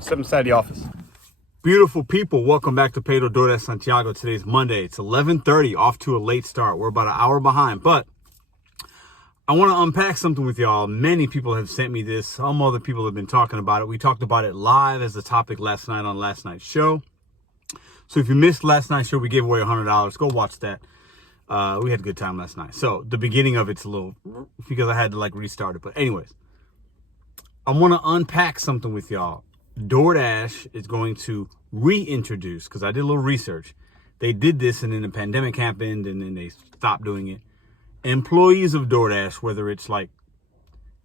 Step inside the office. Beautiful people, welcome back to Pedro Doordash Santiago. Today's Monday. It's 11:30, off to a late start. We're about an hour behind, but I want to unpack something with y'all. Many people have sent me this. Some other people have been talking about it. We talked about it live as the topic last night on last night's show. So if you missed last night's show, we gave away $100. Go watch that. We had a good time last night. So the beginning of it's a little, because I had to restart it. But anyways, I want to unpack something with y'all. DoorDash is going to reintroduce, because I did a little research. They did this and then the pandemic happened and then they stopped doing it. Employees of DoorDash, whether it's like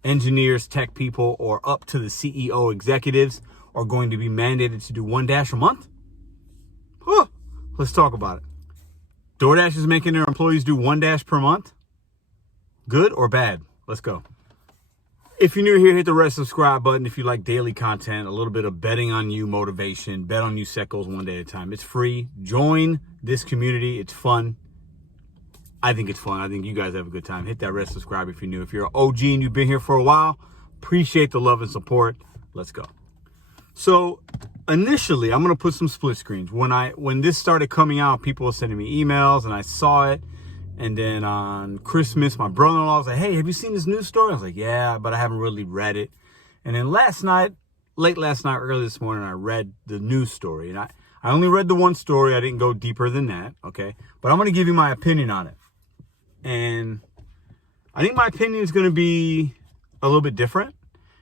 engineers, tech people, or up to the CEO executives, are going to be mandated to do one dash a month. Huh. Let's talk about it. DoorDash is making their employees do one dash per month. Good or bad? Let's go. If you're new here, hit the red subscribe button. If you like daily content, a little bit of betting on you motivation, bet on you set goals one day at a time. It's free. Join this community. It's fun. I think it's fun. I think you guys have a good time. Hit that red subscribe if you're new. If you're an OG and you've been here for a while, appreciate the love and support. Let's go. So initially, I'm going to put some split screens. When this started coming out, people were sending me emails and I saw it. And then on Christmas, my brother-in-law was like, hey, have you seen this news story? I was like, yeah, but I haven't really read it. And then late last night, early this morning, I read the news story. And I only read the one story. I didn't go deeper than that, okay? But I'm going to give you my opinion on it. And I think my opinion is going to be a little bit different.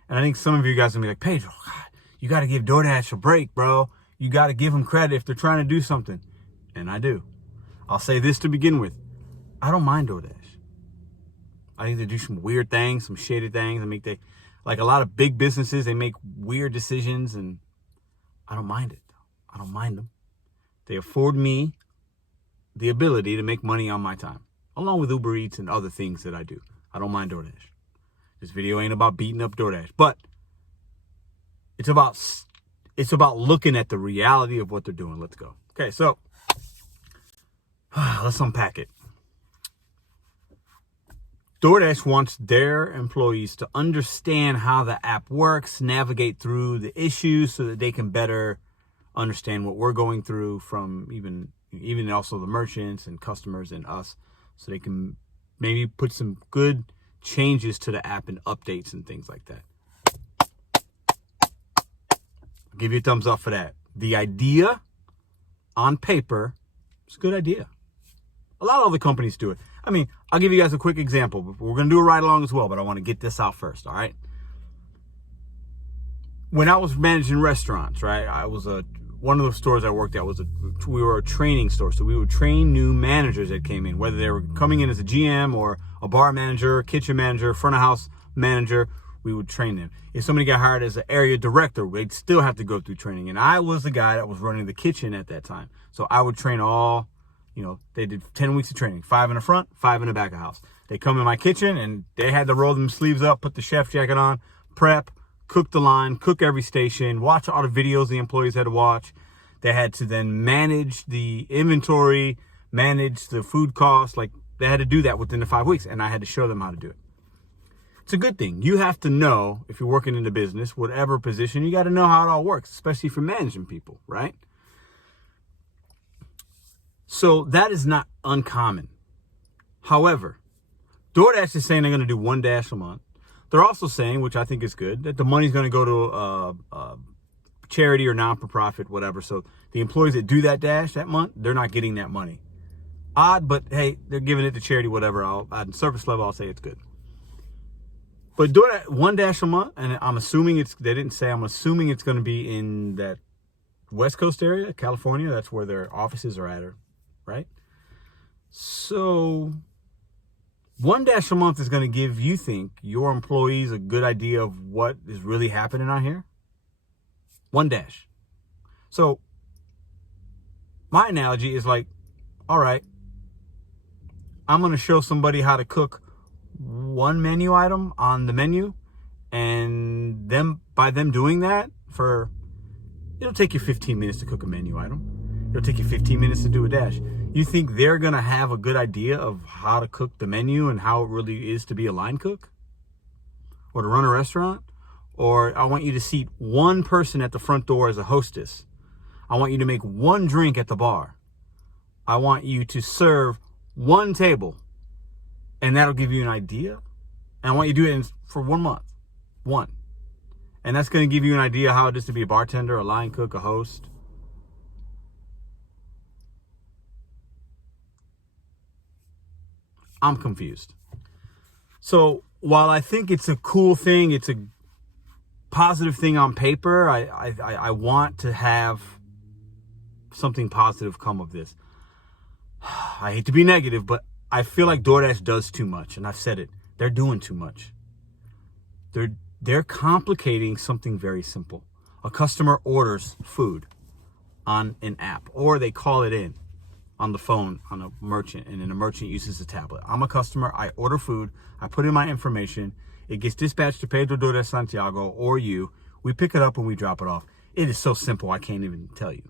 And I think some of you guys are going to be like, Pedro, God, you got to give DoorDash a break, bro. You got to give them credit if they're trying to do something. And I do. I'll say this to begin with. I don't mind DoorDash. I think they do some weird things, some shady things. Like a lot of big businesses, they make weird decisions, and I don't mind it. I don't mind them. They afford me the ability to make money on my time, along with Uber Eats and other things that I do. I don't mind DoorDash. This video ain't about beating up DoorDash, but it's about looking at the reality of what they're doing. Let's go. Okay, so let's unpack it. DoorDash wants their employees to understand how the app works, navigate through the issues so that they can better understand what we're going through from even also the merchants and customers and us, so they can maybe put some good changes to the app and updates and things like that. I'll give you a thumbs up for that. The idea on paper is a good idea. A lot of other companies do it. I mean, I'll give you guys a quick example. We're going to do a ride along as well, but I want to get this out first, all right? When I was managing restaurants, right, I was one of the stores I worked at we were a training store. So we would train new managers that came in, whether they were coming in as a GM or a bar manager, kitchen manager, front of house manager, we would train them. If somebody got hired as an area director, they'd still have to go through training. And I was the guy that was running the kitchen at that time. So I would train all. They did 10 weeks of training, 5 in the front, 5 in the back of the house. They come in my kitchen and they had to roll them sleeves up, put the chef jacket on, prep, cook the line, cook every station, watch all the videos the employees had to watch. They had to then manage the inventory, manage the food costs. They had to do that within the 5 weeks, and I had to show them how to do it. It's a good thing. You have to know, if you're working in the business, whatever position, you got to know how it all works, especially for managing people, right? So that is not uncommon. However, DoorDash is saying they're going to do one dash a month. They're also saying, which I think is good, that the money's going to go to a charity or non-for-profit, whatever. So the employees that do that dash that month, they're not getting that money. Odd, but hey, they're giving it to charity, whatever. At surface level, I'll say it's good. But DoorDash, one dash a month, and I'm assuming I'm assuming it's going to be in that West Coast area, California. That's where their offices are at. Right? So one dash a month is going to give, you think, your employees a good idea of what is really happening out here? One dash. So my analogy is all right, I'm going to show somebody how to cook one menu item on the menu, and by them doing that, it'll take you 15 minutes to cook a menu item. It'll take you 15 minutes to do a dash. You think they're going to have a good idea of how to cook the menu and how it really is to be a line cook? Or to run a restaurant? Or I want you to seat one person at the front door as a hostess. I want you to make one drink at the bar. I want you to serve one table. And that'll give you an idea. And I want you to do it for 1 month. One. And that's going to give you an idea how it is to be a bartender, a line cook, a host. I'm confused. So while I think it's a cool thing, it's a positive thing on paper, I want to have something positive come of this. I hate to be negative, but I feel like DoorDash does too much. And I've said it. They're doing too much. They're complicating something very simple. A customer orders food on an app, or they call it in on the phone on a merchant, and then the merchant uses a tablet. I'm a customer. I order food. I put in my information. It gets dispatched to Pedro Doordash Santiago or you. We pick it up and we drop it off. It is so simple, I can't even tell you.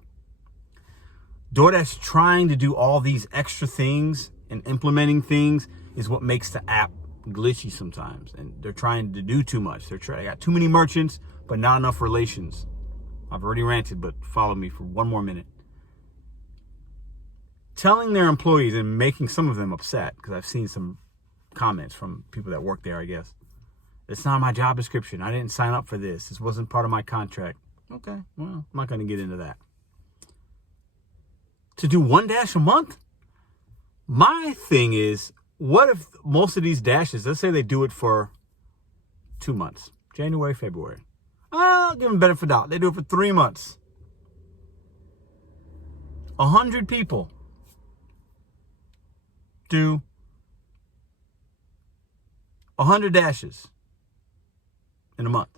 DoorDash trying to do all these extra things and implementing things is what makes the app glitchy sometimes. And they're trying to do too much. They got too many merchants, but not enough relations. I've already ranted, but follow me for one more minute. Telling their employees and making some of them upset, because I've seen some comments from people that work there, I guess. It's not my job description. I didn't sign up for this. This wasn't part of my contract. Okay, well, I'm not going to get into that. To do one dash a month? My thing is, what if most of these dashes, let's say they do it for 2 months, January, February. I'll give them benefit of the doubt. They do it for 3 months. 100 people do 100 dashes in a month.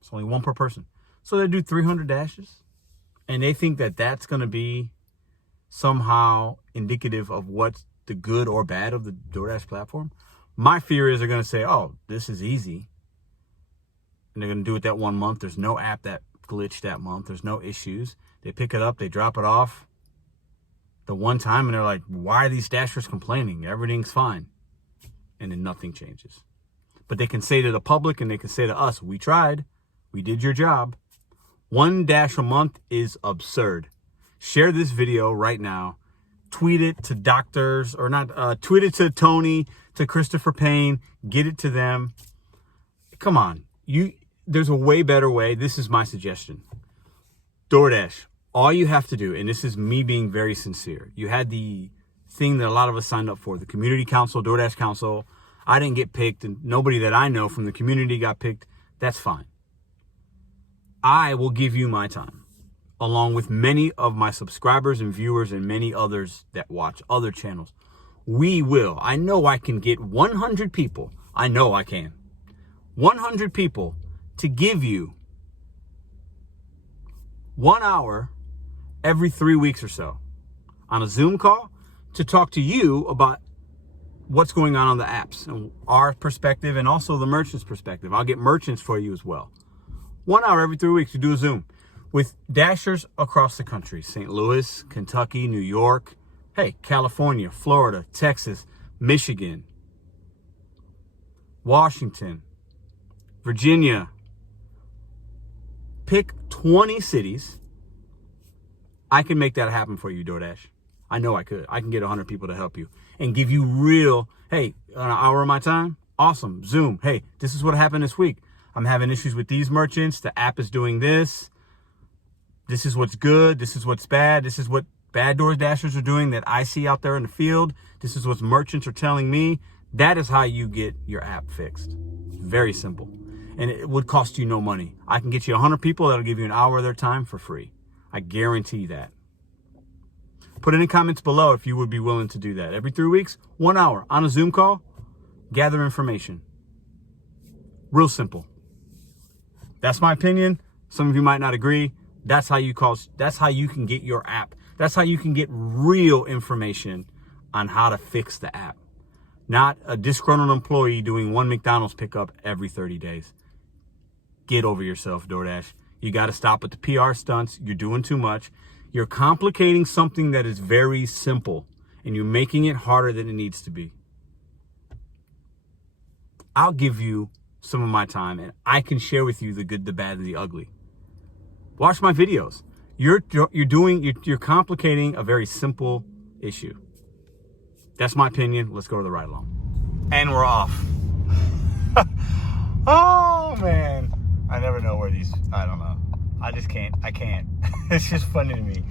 It's only one per person. So they do 300 dashes. And they think that that's going to be somehow indicative of what's the good or bad of the DoorDash platform. My fear is they're going to say, oh, this is easy. And they're going to do it that 1 month. There's no app that glitched that month. There's no issues. They pick it up. They drop it off the one time. And they're like, why are these dashers complaining? Everything's fine. And then nothing changes. But they can say to the public and they can say to us, we tried. We did your job. One dash a month is absurd. Share this video right now. Tweet it to doctors, or not, tweet it to Tony, to Christopher Payne. Get it to them. Come on. There's a way better way. This is my suggestion. DoorDash, all you have to do, and this is me being very sincere. You had the thing that a lot of us signed up for, the Community Council, DoorDash Council. I didn't get picked, and nobody that I know from the community got picked. That's fine. I will give you my time, along with many of my subscribers and viewers and many others that watch other channels. We will. I know I can get 100 people. I know I can. 100 people to give you 1 hour every 3 weeks or so on a Zoom call to talk to you about what's going on the apps and our perspective and also the merchant's perspective. I'll get merchants for you as well. 1 hour every 3 weeks to do a Zoom with dashers across the country. St. Louis, Kentucky, New York, California, Florida, Texas, Michigan, Washington, Virginia. Pick 20 cities. I can make that happen for you, DoorDash. I know I could. I can get 100 people to help you and give you real, an hour of my time. Awesome. Zoom. Hey, this is what happened this week. I'm having issues with these merchants. The app is doing this. This is what's good. This is what's bad. This is what bad DoorDashers are doing that I see out there in the field. This is what merchants are telling me. That is how you get your app fixed. Very simple. And it would cost you no money. I can get you 100 people that'll give you an hour of their time for free. I guarantee that. Put it in the comments below if you would be willing to do that. Every 3 weeks, 1 hour on a Zoom call, gather information. Real simple. That's my opinion. Some of you might not agree. That's how you can get your app. That's how you can get real information on how to fix the app. Not a disgruntled employee doing one McDonald's pickup every 30 days. Get over yourself, DoorDash. You got to stop with the PR stunts. You're doing too much. You're complicating something that is very simple, and you're making it harder than it needs to be. I'll give you some of my time, and I can share with you the good, the bad, and the ugly. Watch my videos. You're complicating a very simple issue. That's my opinion. Let's go to the ride along. And we're off. Oh man, I never know where these, I don't know. I just can't, It's just funny to me.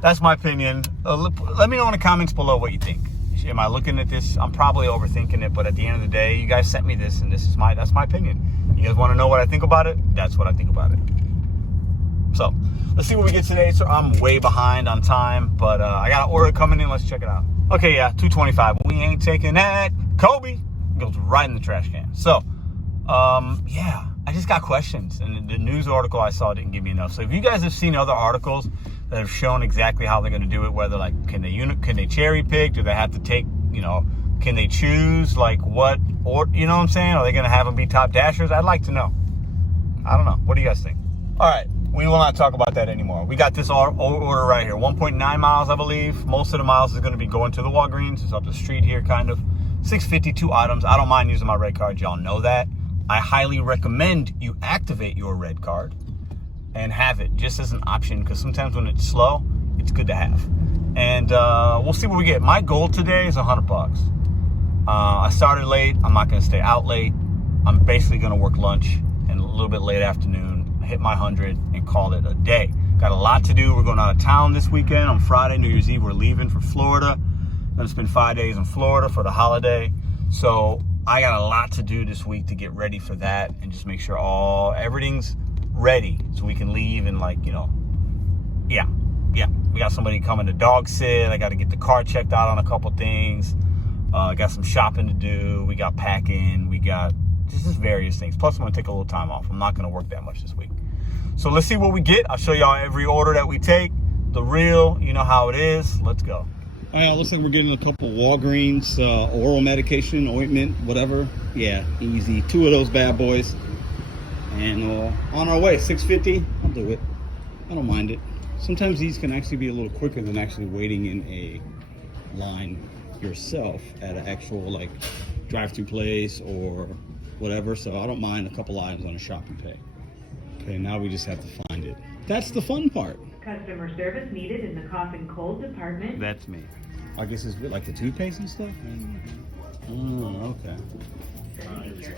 That's my opinion. Let me know in the comments below what you think. Am I looking at this? I'm probably overthinking it, but at the end of the day, you guys sent me this, and that's my opinion. You guys want to know what I think about it? That's what I think about it. So let's see what we get today. So I'm way behind on time, but I got an order coming in. Let's check it out. Okay, yeah, $2.25. We ain't taking that. Kobe goes right in the trash can. So, yeah, I just got questions, and the news article I saw didn't give me enough. So if you guys have seen other articles that have shown exactly how they're going to do it, whether like can they cherry pick, do they have to take, can they choose like what, or you know what I'm saying? Are they going to have them be top dashers? I'd like to know. I don't know. What do you guys think? All right, we will not talk about that anymore. We got this order right here, 1.9 miles, I believe. Most of the miles is going to be going to the Walgreens. It's up the street here, kind of. 652 items. I don't mind using my red card. Y'all know that. I highly recommend you activate your red card and have it just as an option, because sometimes when it's slow, it's good to have. And we'll see what we get. My goal today is $100. I started late. I'm not going to stay out late. I'm basically going to work lunch and a little bit late afternoon, hit my 100 and call it a day. Got a lot to do. We're going out of town this weekend. On Friday, New Year's Eve, we're leaving for Florida. Going to spend 5 days in Florida for the holiday. So I got a lot to do this week to get ready for that and just make sure everything's ready so we can leave and yeah. We got somebody coming to dog sit. I got to get the car checked out on a couple things. Got some shopping to do. We got packing. We got just various things. Plus, I'm going to take a little time off. I'm not going to work that much this week. So let's see what we get. I'll show y'all every order that we take. The real, you know how it is. Let's go. All right, looks like we're getting a couple Walgreens oral medication, ointment, whatever. Yeah, easy. 2 of those bad boys. And on our way, $6.50. I'll do it. I don't mind it. Sometimes these can actually be a little quicker than actually waiting in a line yourself at an actual drive-through place or whatever. So I don't mind a couple items on a shop and pay. Okay, now we just have to find it. That's the fun part. Customer service needed in the cough and cold department. That's me. I guess it's like the toothpaste and stuff. Oh, okay.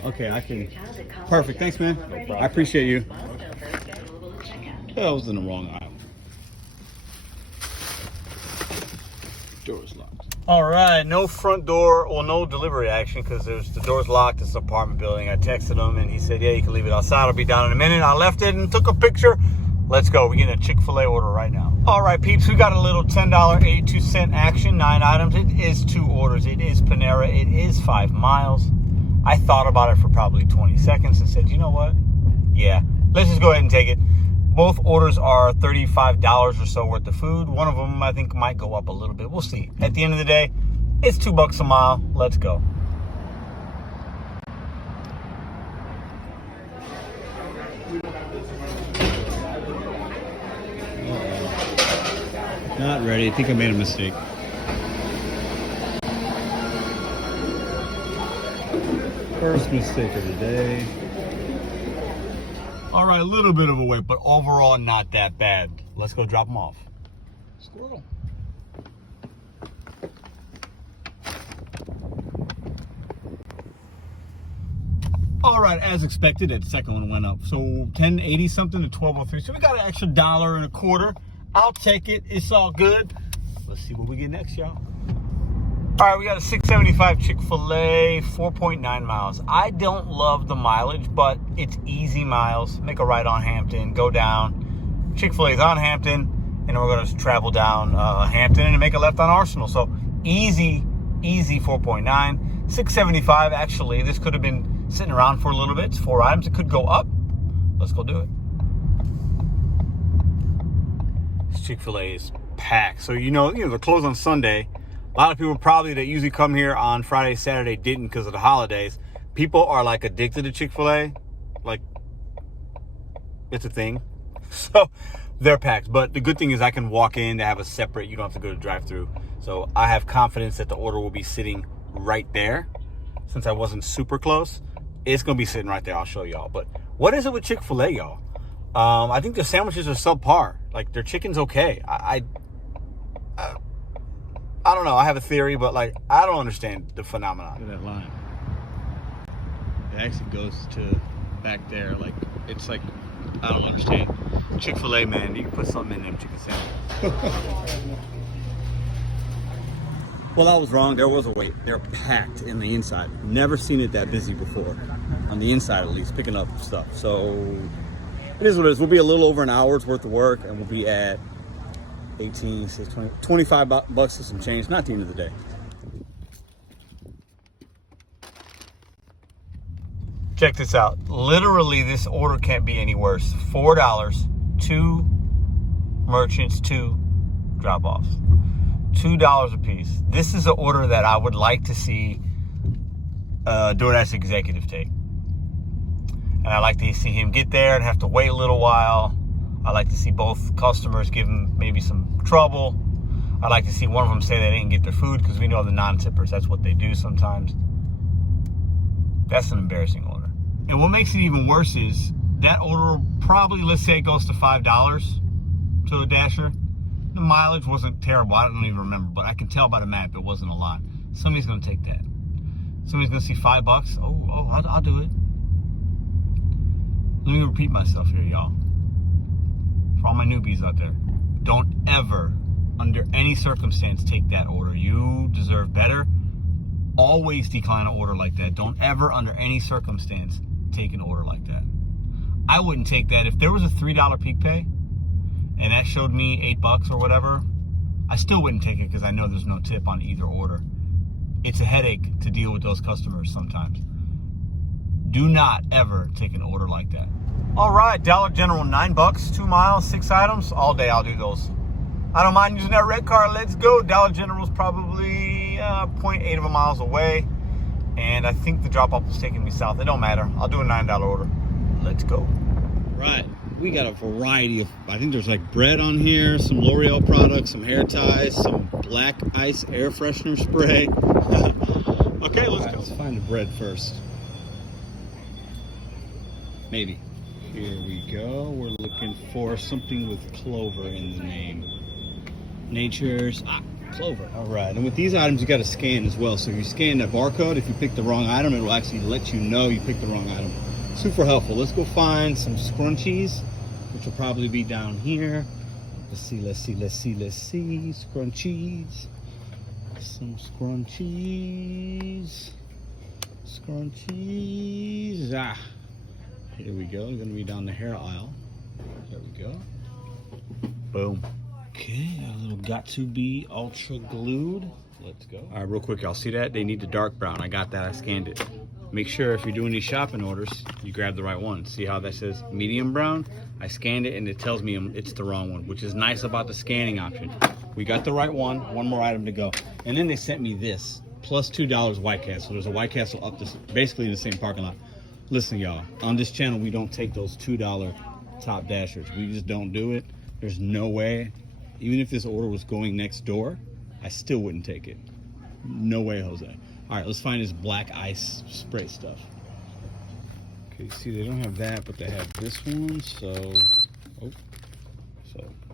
Okay, I can. Perfect. Thanks, man. I appreciate you. I was in the wrong aisle. Door's locked. All right, no front door or no delivery action because the door's locked. It's an apartment building. I texted him and he said, yeah, you can leave it outside. I'll be down in a minute. I left it and took a picture. Let's go. We're getting a Chick-fil-A order right now. All right, peeps, we got a little $10.82 action, 9 items. It is 2 orders. It is Panera. It is 5 miles. I thought about it for probably 20 seconds and said, you know what? Yeah, let's just go ahead and take it. Both orders are $35 or so worth of food. One of them, I think, might go up a little bit. We'll see. At the end of the day, it's $2 a mile. Let's go. Not ready. I think I made a mistake. First mistake of the day. All right, a little bit of a wait, but overall not that bad. Let's go drop them off. Squirrel. All right, as expected, that second one went up. So $10.80 something to $12.03. So we got an extra $1.25. I'll take it. It's all good. Let's see what we get next, y'all. All right, we got a $6.75 Chick-fil-A, 4.9 miles. I don't love the mileage, but it's easy miles. Make a right on Hampton, go down. Chick-fil-A's on Hampton, and then we're going to travel down Hampton and make a left on Arsenal. So easy 4.9. $6.75, actually. This could have been sitting around for a little bit. It's 4 items. It could go up. Let's go do it. Chick-fil-A is packed. So, you know, they're closed on Sunday. A lot of people probably that usually come here on Friday, Saturday didn't because of the holidays. People are like addicted to Chick-fil-A. Like, it's a thing. So they're packed. But the good thing is I can walk in to have a separate, you don't have to go to drive-through. So I have confidence that the order will be sitting right there since I wasn't super close. It's going to be sitting right there. I'll show y'all. But what is it with Chick-fil-A, y'all? I think their sandwiches are subpar. Like, their chicken's okay. I don't know. I have a theory, but, like, I don't understand the phenomenon. Look at that line. It actually goes to back there. Like, it's like, I don't understand. Chick-fil-A, man. You can put something in them chicken sandwiches. Well, I was wrong. There was a wait. They're packed in the inside. Never seen it that busy before. On the inside, at least, picking up stuff. So, it is what it is. We'll be a little over an hour's worth of work, and we'll be at 18, 20, 25 bucks and some change. Not the end of the day. Check this out. Literally, this order can't be any worse. $4, 2 merchants, 2 drop-offs. $2 a piece. This is an order that I would like to see a DoorDash executive take. And I like to see him get there and have to wait a little while. I like to see both customers give him maybe some trouble. I like to see one of them say they didn't get their food, because we know the non-tippers, that's what they do sometimes. That's an embarrassing order. And what makes it even worse is that order probably, let's say it goes to $5 to a Dasher. The mileage wasn't terrible. I don't even remember, but I can tell by the map it wasn't a lot. Somebody's going to take that. Somebody's going to see $5. I'll do it. Let me repeat myself here, y'all. For all my newbies out there, don't ever, under any circumstance, take that order. You deserve better. Always decline an order like that. Don't ever, under any circumstance, take an order like that. I wouldn't take that. If there was a $3 peak pay, and that showed me $8 or whatever, I still wouldn't take it, because I know there's no tip on either order. It's a headache to deal with those customers sometimes. Do not ever take an order like that. All right, Dollar General, $9, 2 miles, 6 items. All day I'll do those. I don't mind using that red card. Let's go. Dollar General's probably 0.8 of a miles away. And I think the drop-off was taking me south. It don't matter. I'll do a $9 order. Let's go. Right. We got a variety of, I think there's like bread on here, some L'Oreal products, some hair ties, some black ice air freshener spray. Okay, let's go. Let's find the bread first. Maybe. Here we go. We're looking for something with clover in the name. Nature's clover. All right. And with these items, you got to scan as well. So if you scan that barcode, if you pick the wrong item, it will actually let you know you picked the wrong item. Super helpful. Let's go find some scrunchies, which will probably be down here. Let's see. Scrunchies. Some scrunchies. Here we go. Going to be down the hair aisle. There we go. Boom. Okay, a little got to be ultra glued. Let's go. All right, real quick, y'all see that? They need the dark brown. I got that. I scanned it. Make sure if you're doing these shopping orders, you grab the right one. See how that says medium brown? I scanned it and it tells me it's the wrong one, which is nice about the scanning option. We got the right one. One more item to go. And then they sent me this, plus $2 White Castle. There's a White Castle up this, basically in the same parking lot. Listen, y'all, on this channel, we don't take those $2 top dashers. We just don't do it. There's no way. Even if this order was going next door, I still wouldn't take it. No way, Jose. All right, let's find this black ice spray stuff. Okay, see, they don't have that, but they have this one, so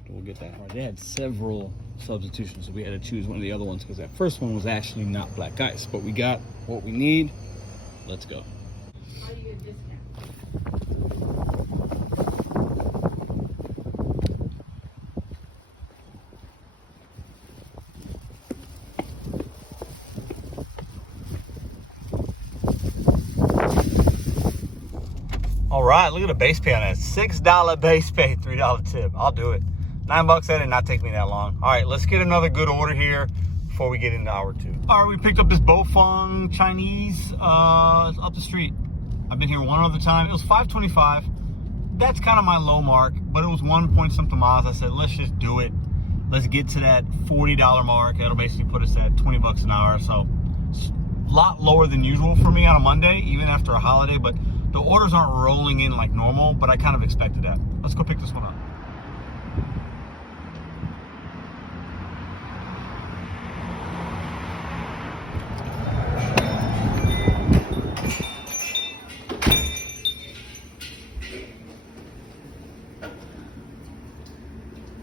we'll get that. All right, they had several substitutions, so we had to choose one of the other ones, because that first one was actually not black ice, but we got what we need. Let's go. How do you get a discount? All right, look at the base pay on that. $6 base pay, $3 tip. I'll do it. $9, that did not take me that long. All right, let's get another good order here before we get into hour 2. All right, we picked up this Bofeng Chinese up the street. I've been here one other time. It was $5.25. That's kind of my low mark, but it was 1 point something miles. I said, let's just do it. Let's get to that $40 mark. That'll basically put us at 20 bucks an hour. So it's a lot lower than usual for me on a Monday, even after a holiday, but the orders aren't rolling in like normal, but I kind of expected that. Let's go pick this one up.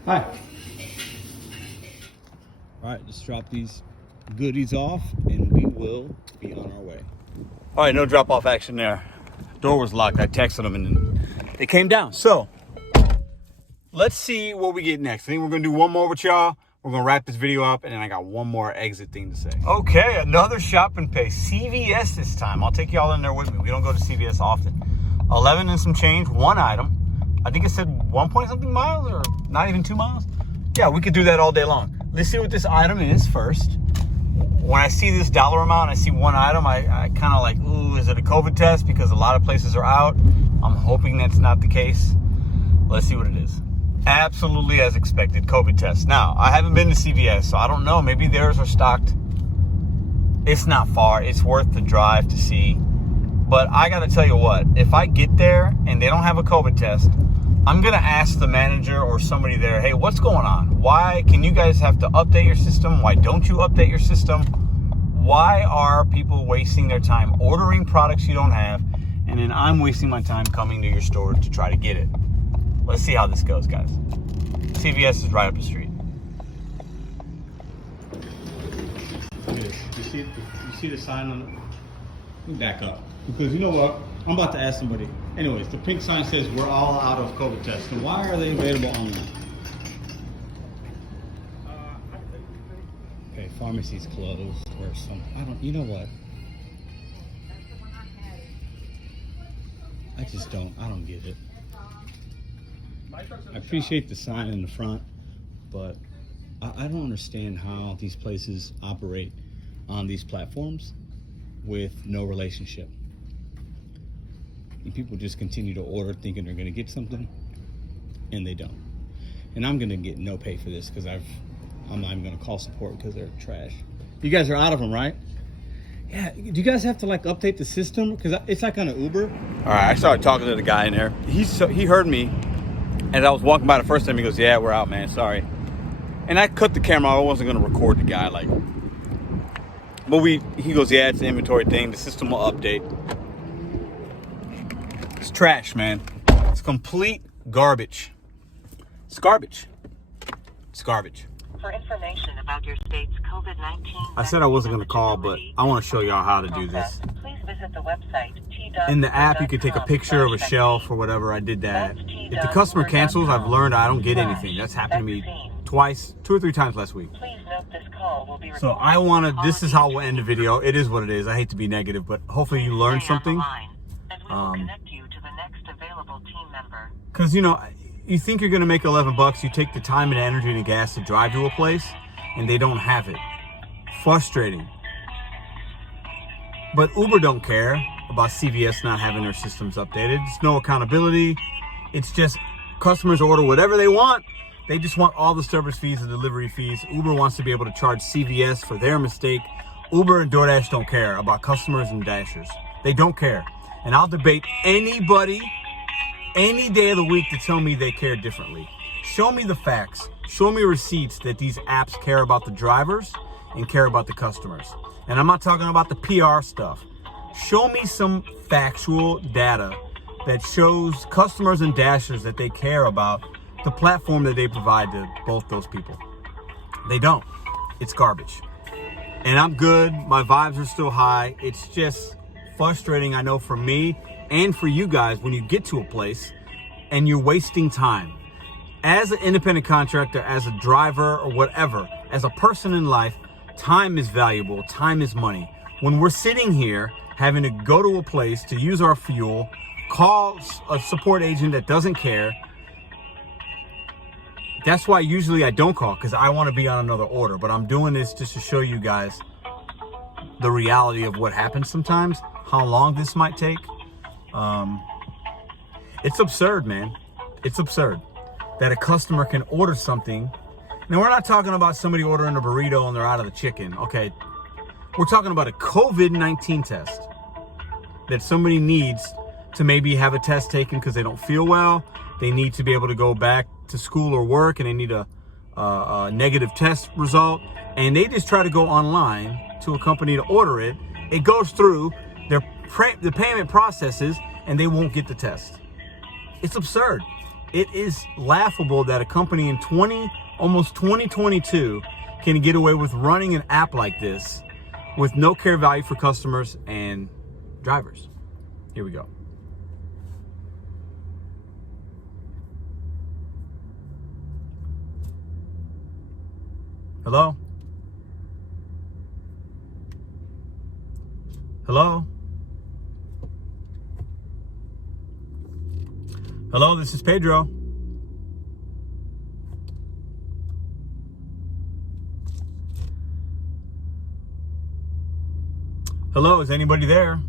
Hi. All right, let's drop these goodies off and we will be on our way. All right, no drop off action there. Door was locked. I texted them and then they came down. So let's see what we get next. I think we're gonna do one more with y'all. We're gonna wrap this video up and then I got one more exit thing to say. Okay, another shopping pace. CVS this time. I'll take y'all in there with me. We don't go to CVS often. 11 and some change, one item. I think it said 1 point something miles or not even 2 miles. Yeah, we could do that all day long. Let's see what this item is first. When I see this dollar amount, I see one item, I kind of like, ooh, is it a COVID test? Because a lot of places are out. I'm hoping that's not the case. Let's see what it is. Absolutely as expected, COVID test. Now, I haven't been to CVS, so I don't know. Maybe theirs are stocked. It's not far. It's worth the drive to see. But I got to tell you what, if I get there and they don't have a COVID test, I'm going to ask the manager or somebody there, hey, what's going on? Why can you guys have to update your system? Why don't you update your system? Why are people wasting their time ordering products you don't have? And then I'm wasting my time coming to your store to try to get it. Let's see how this goes, guys. CVS is right up the street. Look at this. You see the sign on it? Let me back up. Because you know what? I'm about to ask somebody. Anyways, the pink sign says we're all out of COVID tests. And why are they available online? Okay, pharmacy's closed or something. You know what? I don't get it. I appreciate the sign in the front, but I don't understand how these places operate on these platforms with no relationship. And people just continue to order thinking they're going to get something, and they don't. And I'm going to get no pay for this because I'm not even going to call support because they're trash. You guys are out of them, right? Yeah. Do you guys have to like update the system? Because it's like on an Uber. All right. I started talking to the guy in there. He heard me, and I was walking by the first time. He goes, "Yeah, we're out, man. Sorry." And I cut the camera. I wasn't going to record the guy, like. But he goes, "Yeah, it's an inventory thing. The system will update." It's trash, man. It's complete garbage. It's garbage. It's garbage. For information about your state's COVID-19, I said I wasn't going to call, but I want to show y'all how to do this. Please visit the website In the app, you can take a picture of a shelf or whatever. I did that. If the customer cancels, I've learned I don't get anything. That's happened to me twice, 2 or 3 times last week. Please note this call will be So I want to, this is how we'll end the video. It is what it is. I hate to be negative, but hopefully you learned something. Because, you know, you think you're going to make $11, you take the time and energy and the gas to drive to a place, and they don't have it. Frustrating. But Uber don't care about CVS not having their systems updated. It's no accountability. It's just customers order whatever they want. They just want all the service fees and delivery fees. Uber wants to be able to charge CVS for their mistake. Uber and Doordash don't care about customers and dashers. They don't care. And I'll debate anybody any day of the week to tell me they care differently. Show me the facts. Show me receipts that these apps care about the drivers and care about the customers. And I'm not talking about the PR stuff. Show me some factual data that shows customers and dashers that they care about the platform that they provide to both those people. They don't. It's garbage. And I'm good. My vibes are still high. It's just frustrating, I know, for me and for you guys when you get to a place and you're wasting time. As an independent contractor, as a driver or whatever, as a person in life, time is valuable. Time is money. When we're sitting here having to go to a place to use our fuel, call a support agent that doesn't care, that's why usually I don't call, because I want to be on another order. But I'm doing this just to show you guys the reality of what happens sometimes, how long this might take. It's absurd, man. It's absurd that a customer can order something. Now, we're not talking about somebody ordering a burrito and they're out of the chicken, okay? We're talking about a COVID-19 test that somebody needs to maybe have a test taken because they don't feel well. They need to be able to go back to school or work, and they need a negative test result. And they just try to go online to a company to order it. It goes through the payment processes, and they won't get the test. It's absurd. It is laughable that a company in almost 2022 can get away with running an app like this with no care value for customers and drivers. Here we go. Hello? Hello? Hello, this is Pedro. Hello, is anybody there?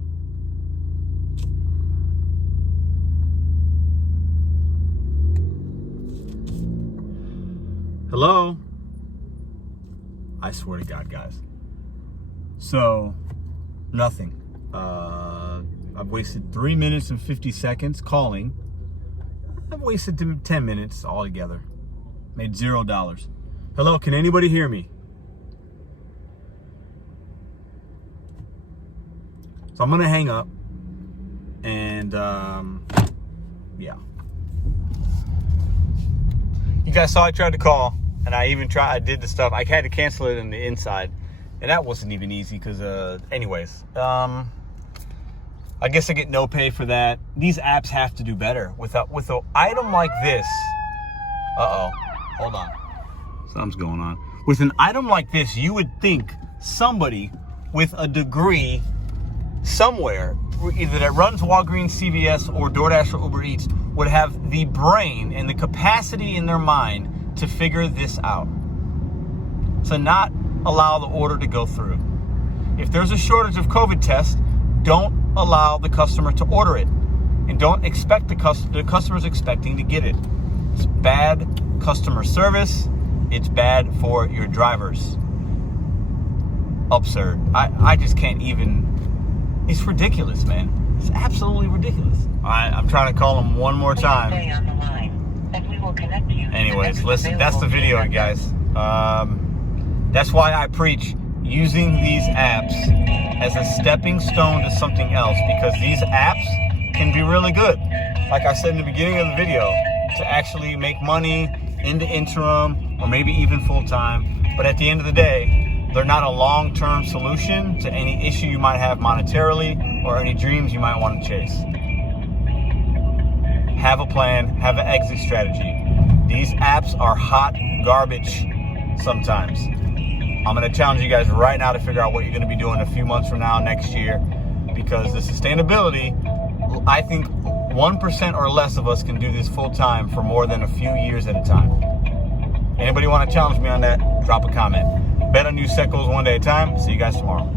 Hello? I swear to God, guys. So, nothing. I've wasted 3 minutes and 50 seconds calling. I've wasted 10 minutes altogether. Made $0. Hello, can anybody hear me? So I'm gonna hang up, and yeah. You guys saw I tried to call, and I did the stuff. I had to cancel it in the inside, and that wasn't even easy because, anyways, I guess I get no pay for that. These apps have to do better with an item like this. Hold on. Something's going on. With an item like this, you would think somebody with a degree somewhere, either that runs Walgreens, CVS, or Doordash or Uber Eats, would have the brain and the capacity in their mind to figure this out. To not allow the order to go through. If there's a shortage of COVID tests, don't allow the customer to order it. And don't expect the customer's expecting to get it. It's bad customer service. It's bad for your drivers. Absurd. I just can't even. It's ridiculous, man. It's absolutely ridiculous. I'm trying to call them one more time. Stay on the line, and we will connect you. Anyways, listen, that's the video, guys. That's why I preach using these apps as a stepping stone to something else, because these apps can be really good. Like I said in the beginning of the video, to actually make money in the interim or maybe even full time. But at the end of the day, they're not a long-term solution to any issue you might have monetarily or any dreams you might want to chase. Have a plan, have an exit strategy. These apps are hot garbage sometimes. I'm going to challenge you guys right now to figure out what you're going to be doing a few months from now, next year, because the sustainability, I think 1% or less of us can do this full time for more than a few years at a time. Anybody want to challenge me on that? Drop a comment. Bet on you, set goals one day at a time. See you guys tomorrow.